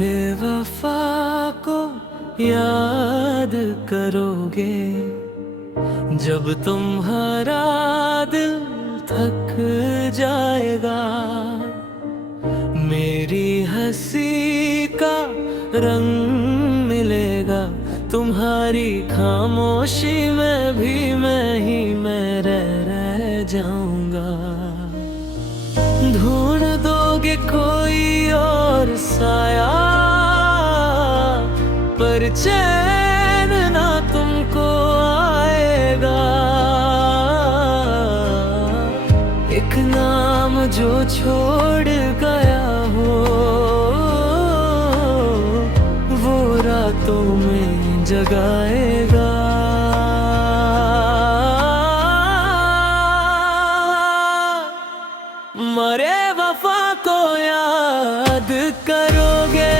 मारे वफा को याद करोगे जब तुम्हारा दिल थक जाएगा। मेरी हंसी का रंग मिलेगा तुम्हारी खामोशी में भी, मैं ही मैं रह जाऊंगा। ढूंढ दोगे कोई और साया, पर चैन ना तुमको आएगा। एक नाम जो छोड़ गया हो वो रातों में जगाएगा। मरे वफा को याद करोगे,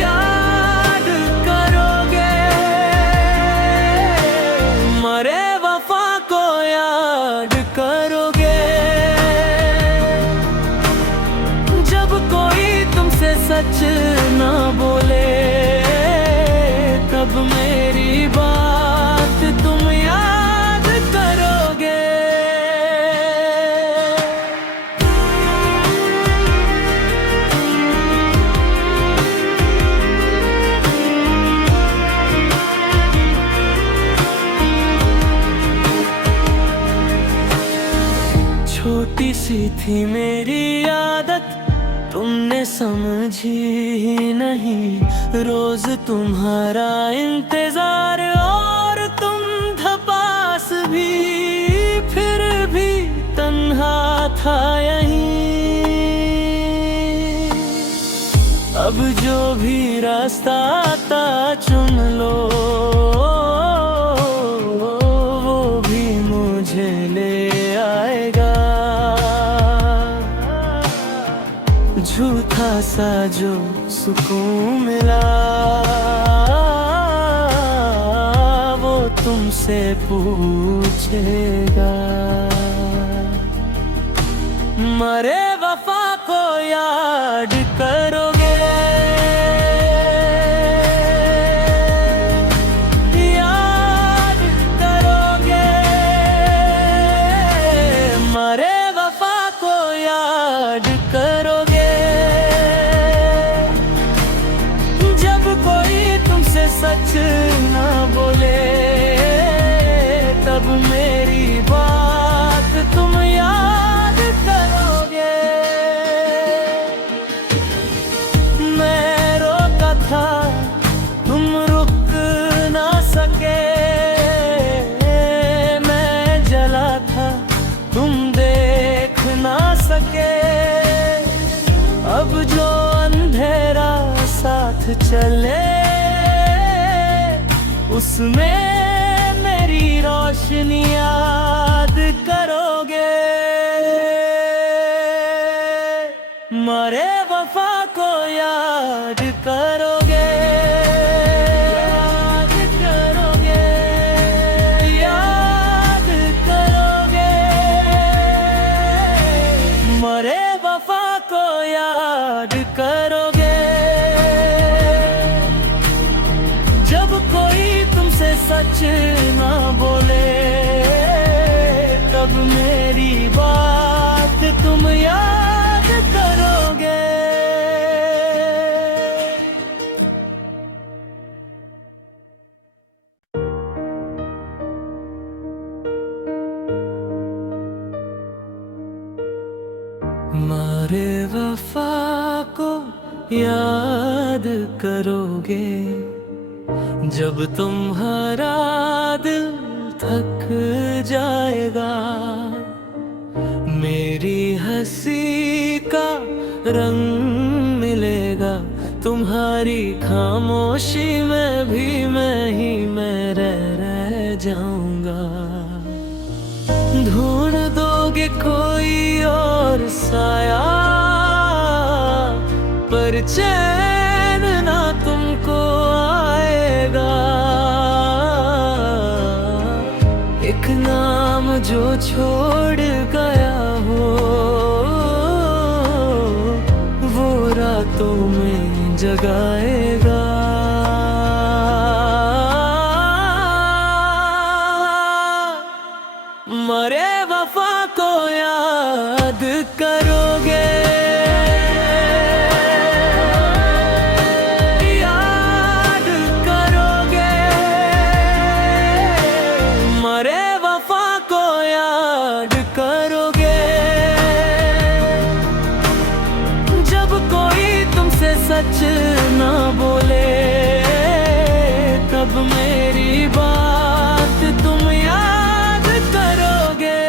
याद करोगे। मरे वफा को याद करोगे जब कोई तुमसे सच ना बोले, तब मेरी बात तुम याद करोगे। छोटी सी थी मेरी आदत, तुमने समझी ही नहीं। रोज तुम्हारा इंतजार और तुम था पास भी, फिर भी तन्हा था यहीं। अब जो भी रास्ता आता चुन लो, वो भी मुझे ले आएगा। झूठा सा जो सुकून मिला वो तुमसे पूछेगा। मरे वफा को याद करोगे, याद करोगे। मरे वफा को याद करोगे जब कोई तुमसे सच ना बोले, तब मेरी बात तुम याद करोगे। मैं रोका था तुम रुक ना सके, मैं जला था तुम देख ना सके। अब जो अंधेरा साथ चले, उसमें मेरी रोशनी याद करोगे। मरे वफा को याद करोगे, याद करोगे, याद करोगे। मरे वफा को याद करोगे जब कोई तुमसे सच ना बोले, तब मेरी बात तुम याद करोगे। मारे वफा को याद करोगे जब तुम्हारा दिल थक जाएगा। मेरी हंसी का रंग मिलेगा तुम्हारी खामोशी में भी, मैं ही मैं रह जाऊंगा। ढूंढ दोगे कोई और साया, पर चैन ना तुमको आएगा। एक नाम जो छोड़ गया हो रातों में जगाएगा। मरे वफा को याद करोगे, याद करोगे। मरे वफा को याद करोगे। जब कोई तुमसे सच ना बोले, तब मेरी बात तुम याद करोगे।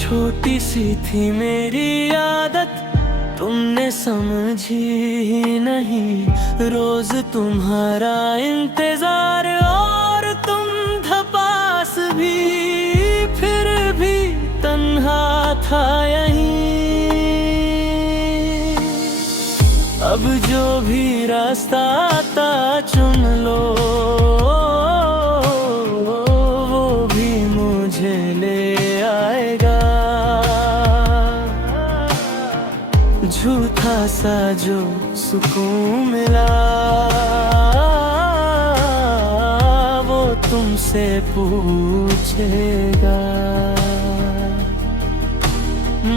छोटी सी थी मेरी आदत, तुमने समझी ही नहीं। रोज तुम्हारा इंतजार और तुम था पास भी, फिर भी तन्हा था यहीं। अब जो भी रास्ता आता चुन लो, वो भी मुझे ले आएगा। झूठा सा जो सुकून मिला, वो तुमसे पूछेगा।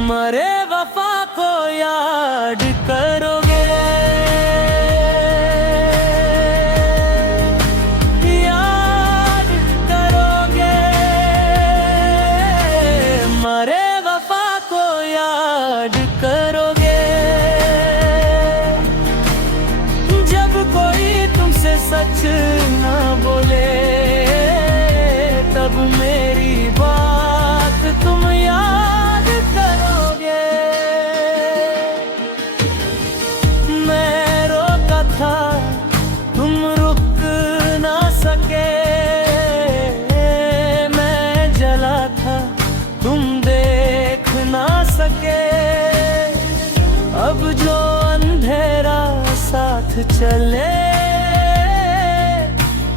मरे वफा को याद करोगे, याद करोगे। मरे वफा को याद करोगे। सच ना बोले, तब मेरी बात तुम याद करोगे। मैं रोका था, तुम रुक ना सके। मैं जला था, तुम देख ना सके। अब जो अंधेरा साथ चले,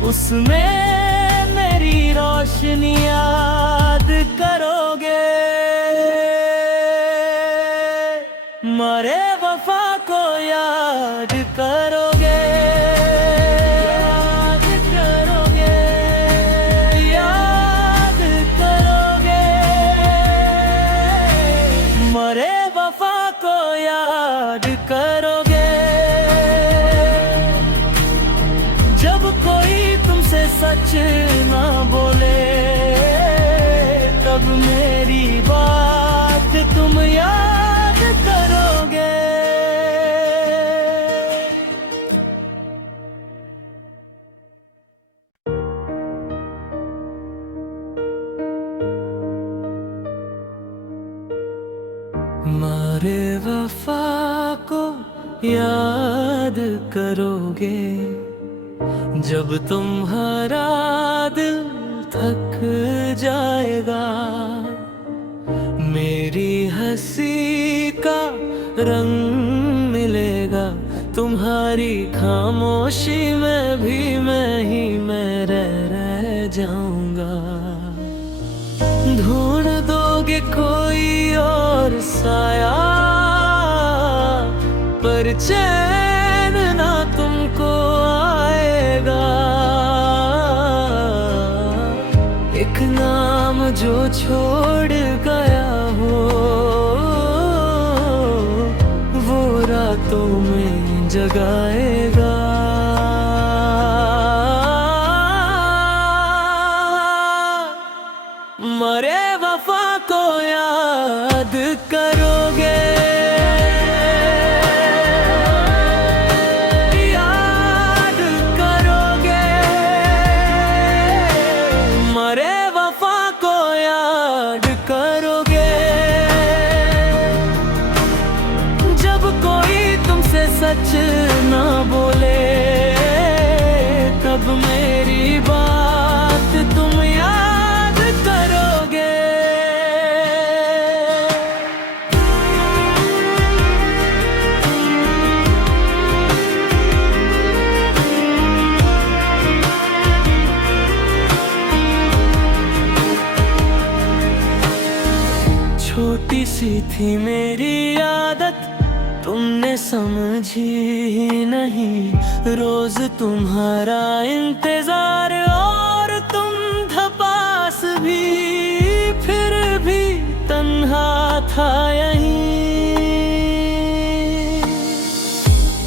उसमें मेरी रोशनी याद करोगे। मरे वफा को याद करोगे, याद करोगे, याद करोगे। मरे वफा को याद करोगे। जब कोई तुमसे सच ना बोले, तब मेरी बात तुम याद करोगे। मरे वफा को याद करोगे। जब तुम्हारा दिल थक जाएगा, मेरी हंसी का रंग मिलेगा। तुम्हारी खामोशी में भी मैं ही मैं रह जाऊंगा। ढूंढ दोगे कोई और साया, पर चैन ना तुमको आएगा। एक नाम जो छोड़ गया हो, वो रातों में जगाएगा। मरे वफा को याद करोगे, याद करोगे। मरे वफा को याद करोगे। जब कोई तुमसे सच ना बोले, तब मेरी बात तुम याद करोगे। सी थी मेरी आदत, तुमने समझी ही नहीं। रोज तुम्हारा इंतजार और तुम था पास भी, फिर भी तन्हा था यहीं।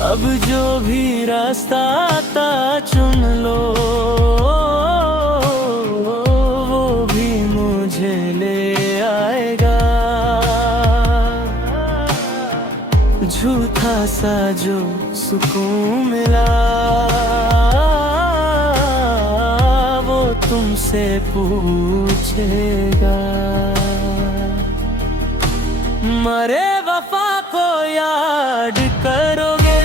अब जो भी रास्ता आता चुन लो, वो भी मुझे ले आएगा। झूठा सा जो सुकून मिला, वो तुमसे पूछेगा। मरे वफा को याद करोगे,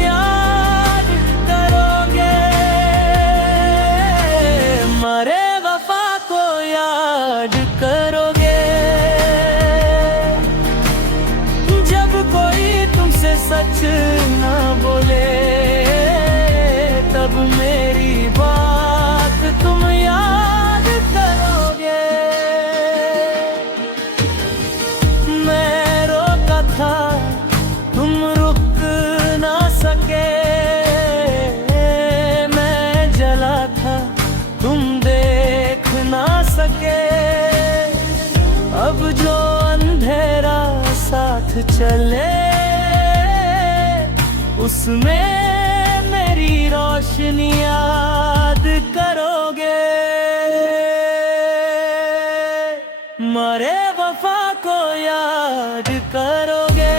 याद करोगे। मरे वफा को याद करोगे। जब कोई तुमसे सच ना बोले, तब मेरी बात तुम याद करोगे। मैं रोका था, तुम रुक ना सके। मैं जला था, तुम देख ना सके। अब जो अंधेरा साथ चले, उसमें मेरी रोशनी याद करोगे। मरे वफा को याद करोगे,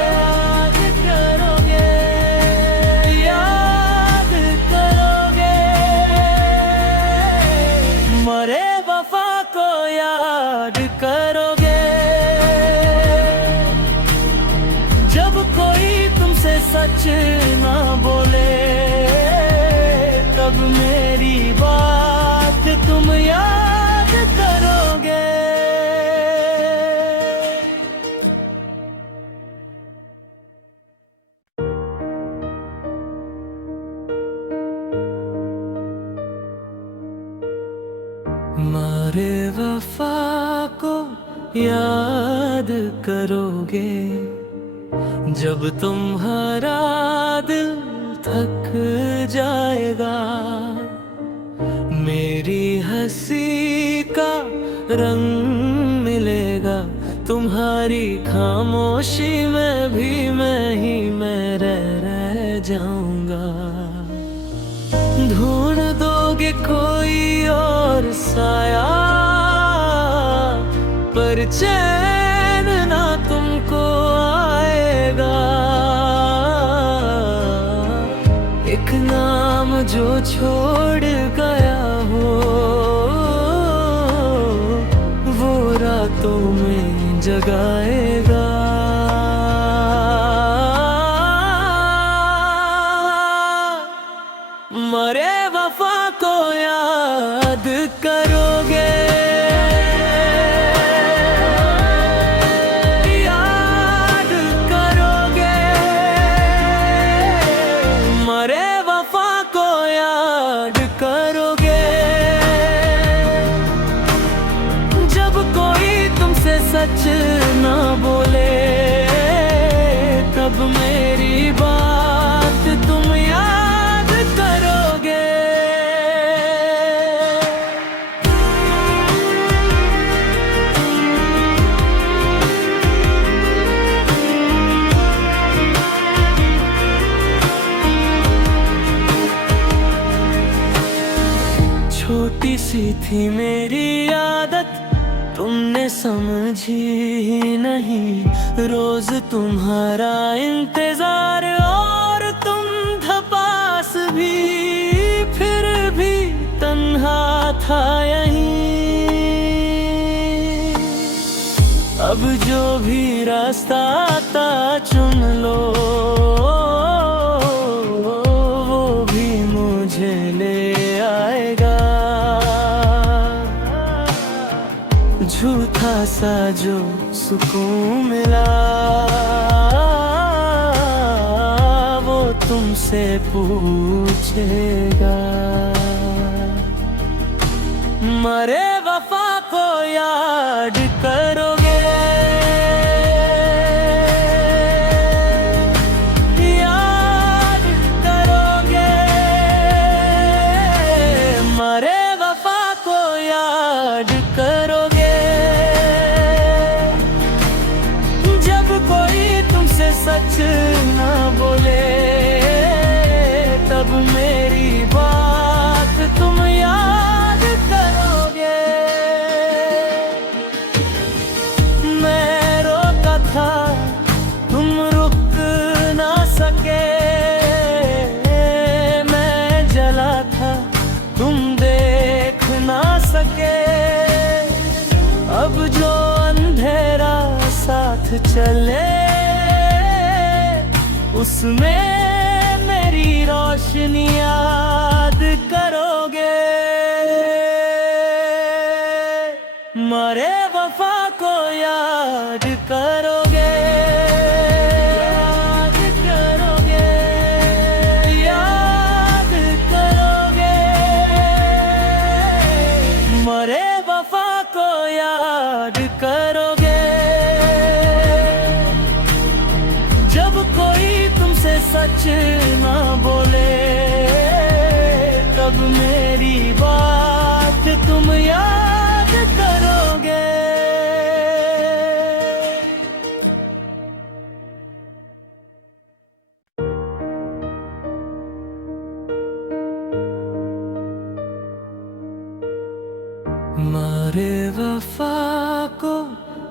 याद करोगे, याद करोगे। मरे वफा को याद करोगे। जब कोई तुमसे सच ना बोले, तब मेरी बात तुम याद करोगे। मारे वफा को याद करोगे। जब तुम्हारा दिल थक जाएगा, मेरी हंसी का रंग मिलेगा। तुम्हारी खामोशी में भी मैं ही मैं रह जाऊंगा। ढूंढ दोगे कोई और साया, पर चैन ना तुमको आएगा। एक नाम जो छोड़ गया हो, वो रातों में जगाएगा। मरे वफा को याद करोगे, याद करोगे। मरे वफा को याद करोगे। जब कोई तुमसे सच ना बोले, तब मेरी बात तुम याद करोगे। छोटी सी थी मेरी आदत, तुमने समझी ही नहीं। रोज तुम्हारा इंतजार और तुम था पास भी, फिर भी तन्हा था यहीं। अब जो भी रास्ता आता चुन लो, वो भी मुझे ले आएगा। झूठा सा जो सुकून मिला, वो तुमसे पूछेगा। मरे वफा को याद करोगे, याद करोगे, मरे वफा को याद करोगे। जब कोई तुमसे सच ना बोले तब मेरी बात तुम याद करोगे। मैं रोका था तुम रुक ना सके, मैं जला था तुम देख ना सके। अब जो अंधेरा साथ चले उसमें मेरी रोशनी याद करोगे। मरे वफा को याद करोगे, याद करोगे, याद करोगे, मरे वफा को याद करोगे। जब कोई तुमसे सच ना बोले तब मेरी बात तुम याद करोगे। मरे वफा को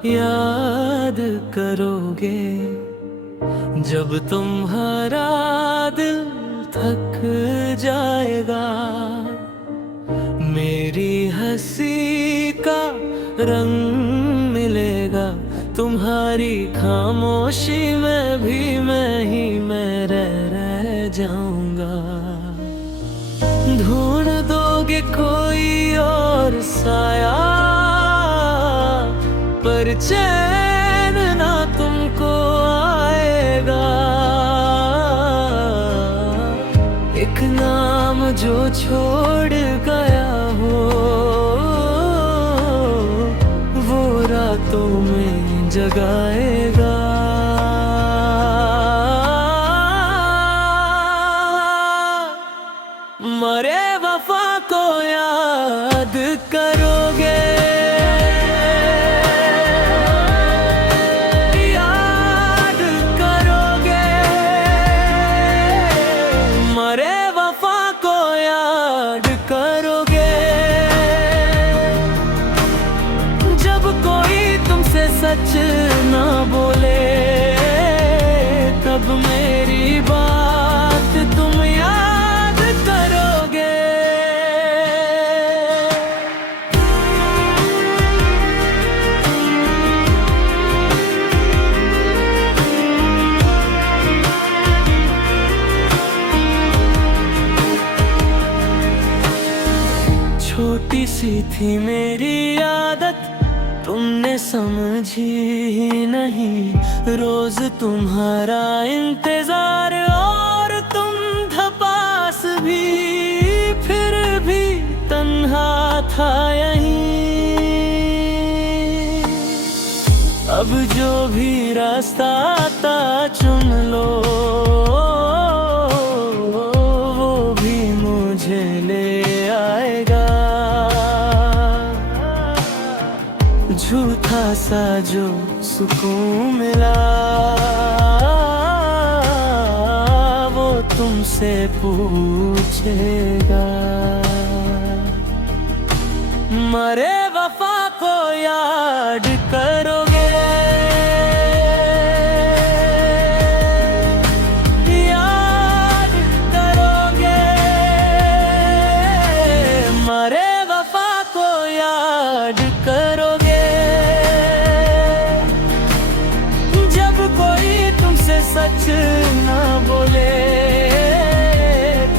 याद करोगे, जब तुम्हारा दिल थक जाएगा। मेरी हंसी का रंग मिलेगा तुम्हारी खामोशी में भी, मैं ही मैं रह जाऊंगा। ढूंढ दोगे कोई और साया, पर चैन ना तुमको आएगा। एक नाम जो छोड़ गया हो वो रातों में जगाएगा। मरे वफा को याद करोगे, याद करोगे, मरे वफा को याद करोगे। जब कोई तुमसे सच ना बोले तब मेरी बात तुम याद करोगे। छोटी सी थी मेरी आदत तुमने समझी ही नहीं। रोज तुम्हारा इंतजार और तुम धपास भी, फिर भी तन्हा था यहीं। अब जो भी रास्ता आता चुन लो वो भी मुझे ले आएगा। झूठा सा जो सुकून मिला वो तुमसे पूछेगा। मरे वफा को याद करोगे, याद करोगे, मरे वफा को याद करोगे। जब कोई तुमसे सच ना बोले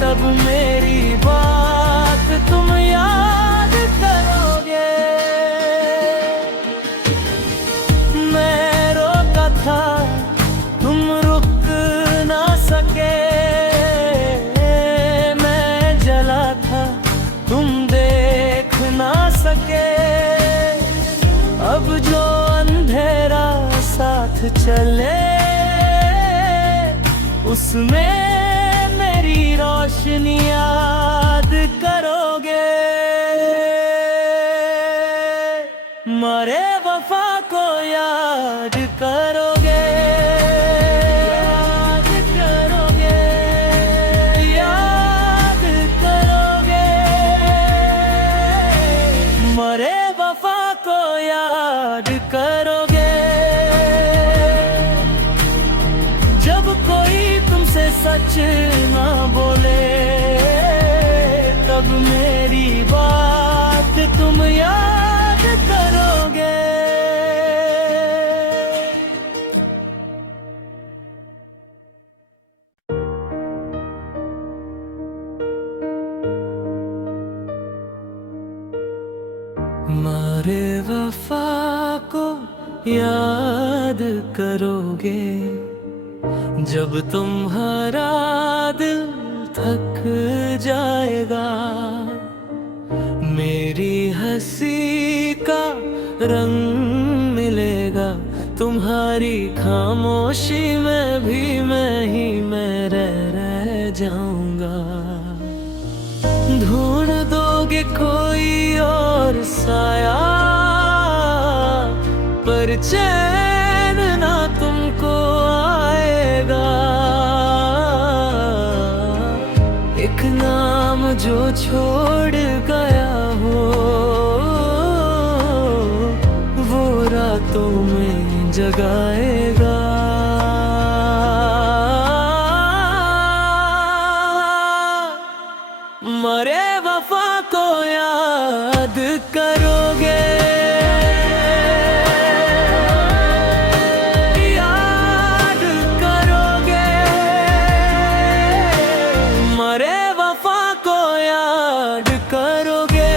तब मेरी बात तुम याद करोगे। मैं रोका था तुम रुक ना सके, मैं जला था तुम देख ना चले उसमें मेरी रोशनी याद करोगे। मरे वफा को याद करोगे, याद करोगे, याद करोगे। मरे वफा को याद करोगे। जब कोई तुमसे सच ना बोले तब मेरी बात तुम याद करोगे। मारे वफा को याद करोगे। जब तुम्हारा दिल थक जाएगा, मेरी हंसी का रंग मिलेगा। तुम्हारी खामोशी में भी मैं ही मैं रह जाऊंगा। ढूंढ दोगे कोई और साया, पर चैन ना तुमको आएगा। एक नाम जो छोड़ गया हो वो रातों में जगाएगा। मरे वफा को याद करोगे, याद करोगे। मरे वफा को याद करोगे।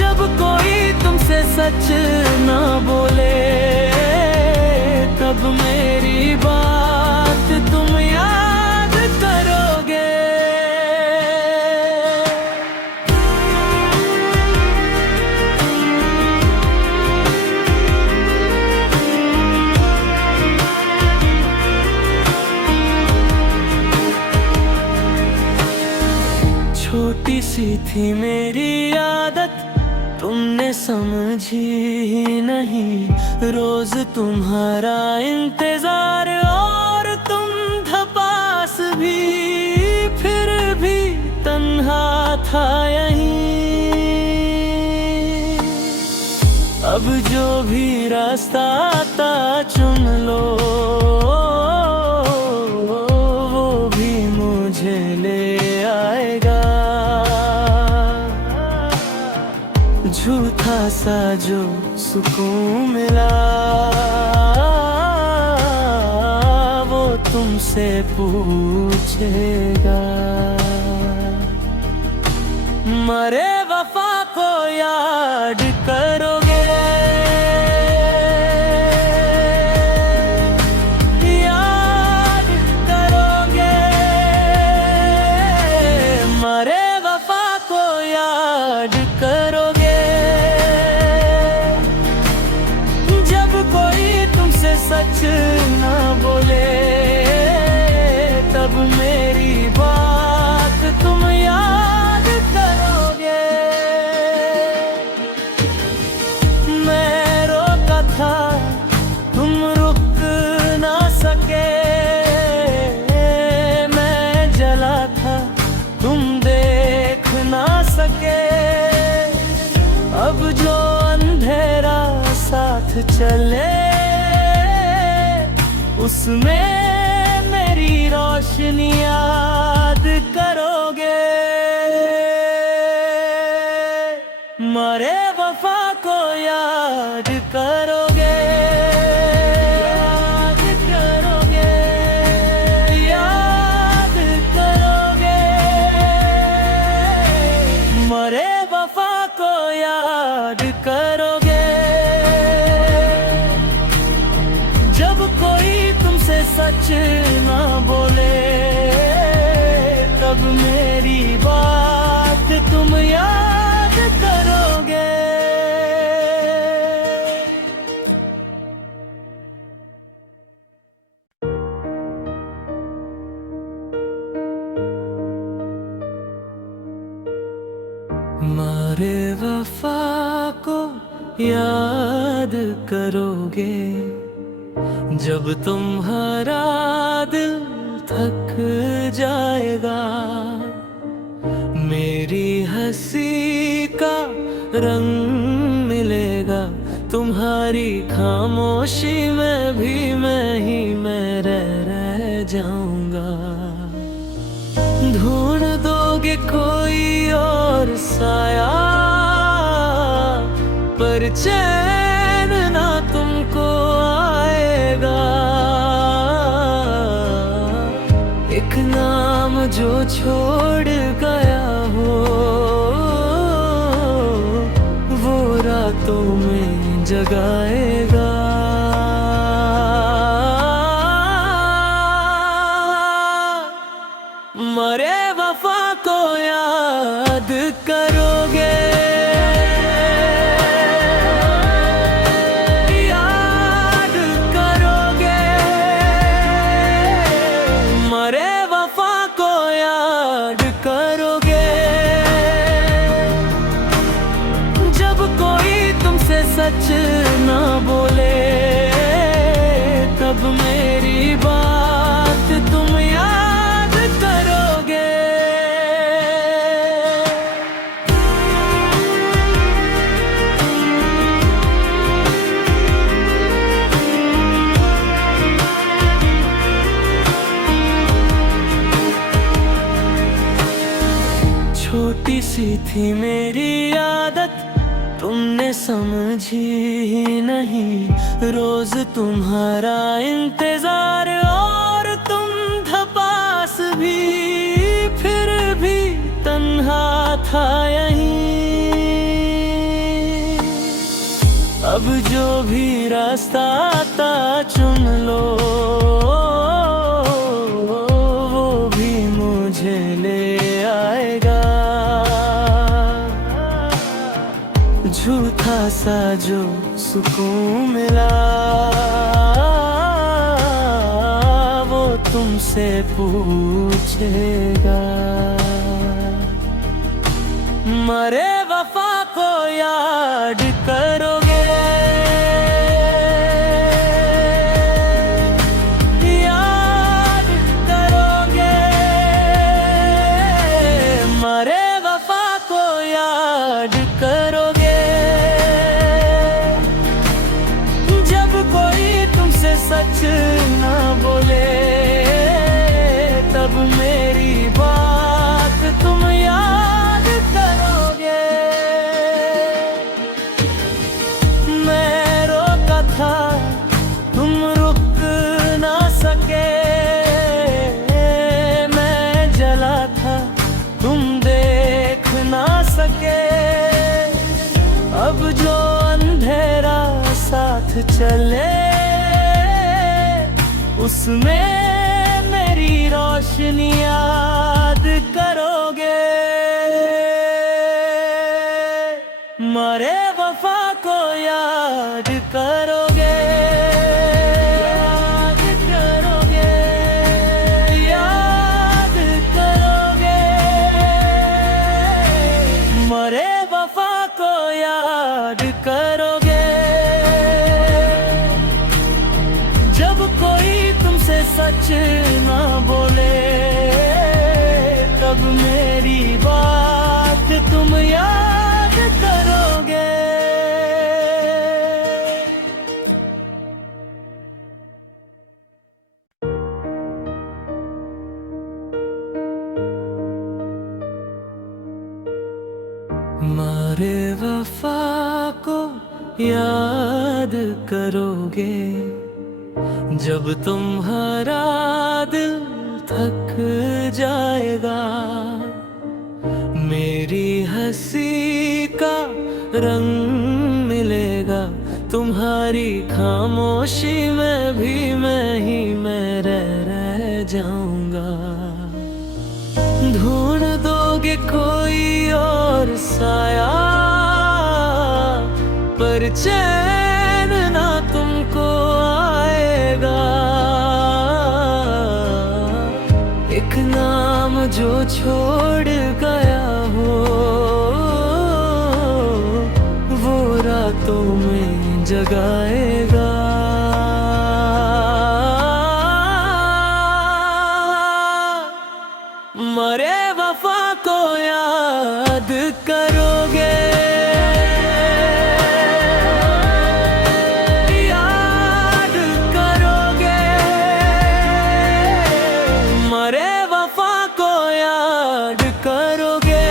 जब कोई तुमसे सच ना बोले तब मेरी बात तुम याद करोगे। छोटी सी थी मेरी आदत, तुमने समझी ही नहीं। रोज तुम्हारा इंतजार और तुम था पास भी, फिर भी तन्हा था यहीं। अब जो भी रास्ता आता चुन लो, वो भी मुझे ले आएगा। झूठा सा जो सुकून मिला वो तुमसे पूछेगा। मरे वफा को याद करोगे, याद करोगे। मरे वफा को याद करोगे। सच ना बोले तब मेरी बात तुम याद करोगे। मैं रोका था तुम रुक ना सके, मैं जला था तुम देख ना सके। अब जो अंधेरा साथ चले उसमें मेरी रोशनी याद करोगे। मरे वफा को याद करोगे, याद करोगे, याद करोगे। मरे वफा को याद करोगे। जब कोई तुमसे सच ना बोले तब मेरी बात तुम याद करोगे। याद करोगे जब तुम्हारा दिल थक जाएगा। मेरी हंसी का रंग मिलेगा तुम्हारी खामोशी में भी, मैं ही मैं रह जाऊंगा। ढूंढ दोगे कोई और साया, पर चैन ना तुमको आएगा। एक नाम जो छोड़ गया हो, वो रातों में जगाएगा। मरे वफा को याद करोगे, याद करोगे। मरे वफा को याद करोगे जब कोई तुमसे सच ना बोले, तब मेरी बात तुम याद करोगे। छोटी सी थी मेरी आदत, तुमने समझी ही नहीं। रोज तुम्हारा इंतजार और तुम था पास भी, फिर भी तन्हा था यहीं। अब जो भी रास्ता आता चुन लो, वो भी मुझे ले आएगा। झूठा सा जो सुकून मिला, वो तुमसे पूछेगा। मरे वफा को याद करोगे, याद करोगे। मरे वफा को याद करोगे सच ना बोले, तब मेरी बात तुम याद करोगे। मैं रोका था तुम रुक ना सके, मैं जला था तुम देख ना सके। अब जो अंधेरा साथ चले, उसमें मेरी रोशनी याद करोगे। मरे वफा को याद करोगे, याद करोगे, याद करोगे। मरे वफा को याद करोगे जब कोई तुमसे सच ना बोले, तब मेरी बात तुम याद करोगे। मारे वफा को याद करोगे जब तुम्हारा दिल थक जाएगा। मेरी हंसी का रंग मिलेगा तुम्हारी खामोशी में भी, मैं ही मैं रह जाऊंगा। ढूंढ दोगे कोई और साया, पर चैन ना तुमको आएगा। एक नाम जो छोड़ गया हो, वो रातों जगाएगा। मरे वफा को याद करोगे, याद करोगे। मरे वफा को याद करोगे।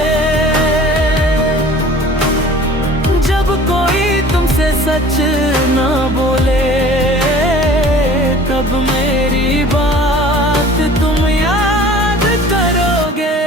जब कोई तुमसे सच ना बोले, तब मेरी बात तुम याद करोगे।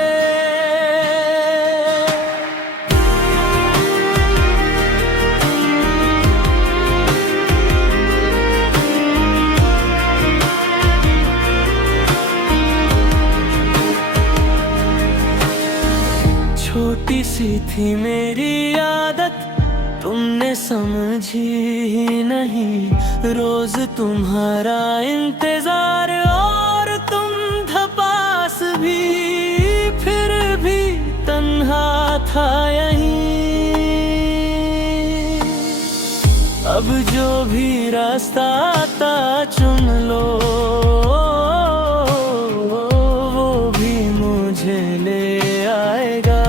छोटी सी थी मेरी आदत, तुमने समझी ही नहीं। रोज तुम्हारा इंतजार और तुम था पास भी, फिर भी तन्हा था यहीं। अब जो भी रास्ता आता चुन लो, वो भी मुझे ले आएगा।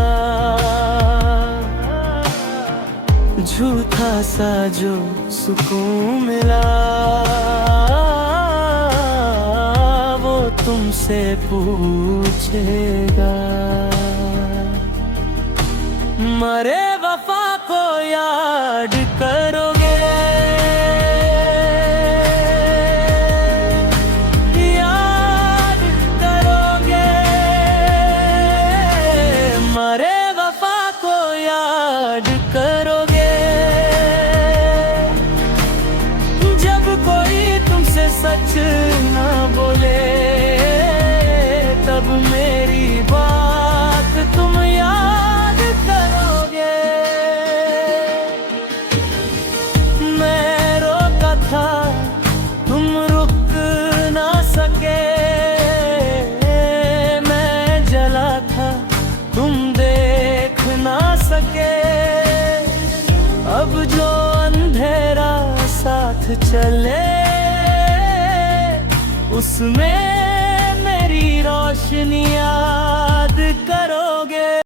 झूठा सा जो सुकून मिला, वो तुमसे पूछेगा। मरे वफा को याद करोगे, याद करोगे। मरे वफा को याद करोगे। सच ना बोले, तब मेरी बात तुम याद करोगे। मैं रोका था, तुम रुक ना सके। मैं जला था, तुम देख ना सके। अब जो अंधेरा साथ चले, उसमें मेरी रोशनी याद करो।